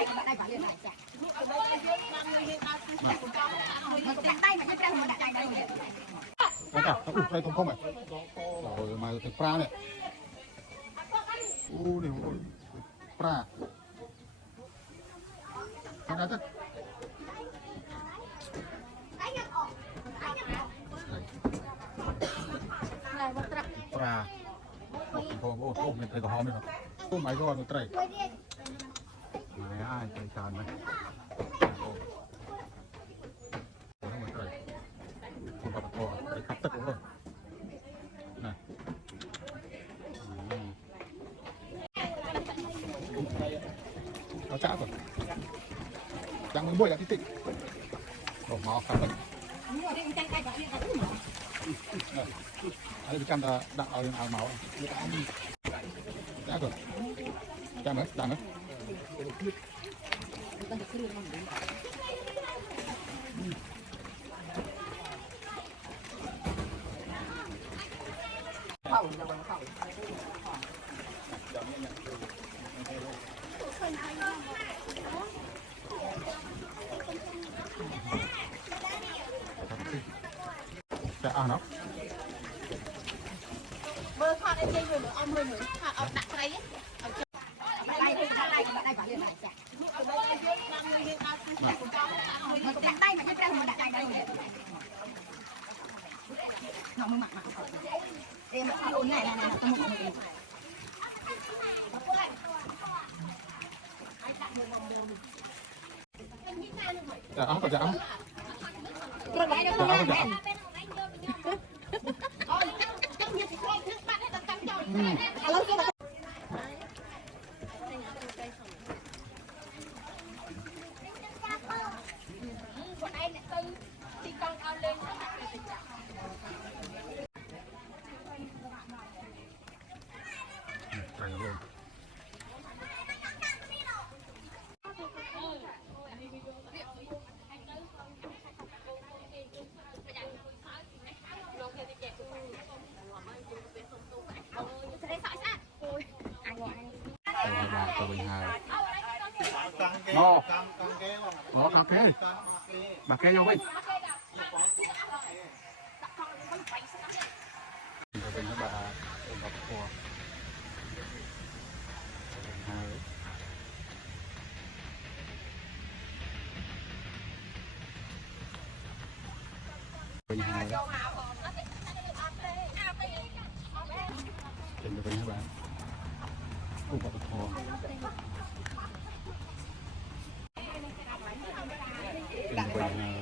อุ้ยไปตรงข้อไหมโอ้ยมาถึงปลาเนี่ยอู้นี่ปลาทำไงจ๊ะปลาโอ้โหโอ้โหเป็นไตรกระหอมไหมครับตู้ไม้ก็เป็นไตรไม่อ้ายใจจานไหมโอ้ต้องเป็นไตรคนกับตัวไตรคับตึกเลยนะเอาจ้าก่อนจังมือบ้วยอย่างที่ติดโอ้หมอครับอันนี้เป็นการดักเอาอย่างเอาเมาจ้าก่อนจ้าไหมจ้าไหมจะเอาเนาะเบอร์ข้าวได้ยังอยู่หรือเอามือหนูข้าวเอาดักไรเอาไล่ก่อนเรื่องอะไรจ้ะเอาไว้เยอะๆบางเรื่องเอาที่คุณเจ้ามันก็ได้มันจะได้มันได้น้องมึงหมักเอ็มเอาอุ่นไหนนะต้องมึงจะเอาก็จะเอากระไรเดี๋ยวมึงแม่แล้วก็คนไอ้เนี่ยตึงตีกองเอาเลยไตรเลยตัวเป็นไงโน่โอ้คาเฟ่มาแก้ยังไงจะเป็นบาเป็นครอบครัวเป็นยังไงเป็นจะเป็นยังไงผู้ปกครองเป็นยังไง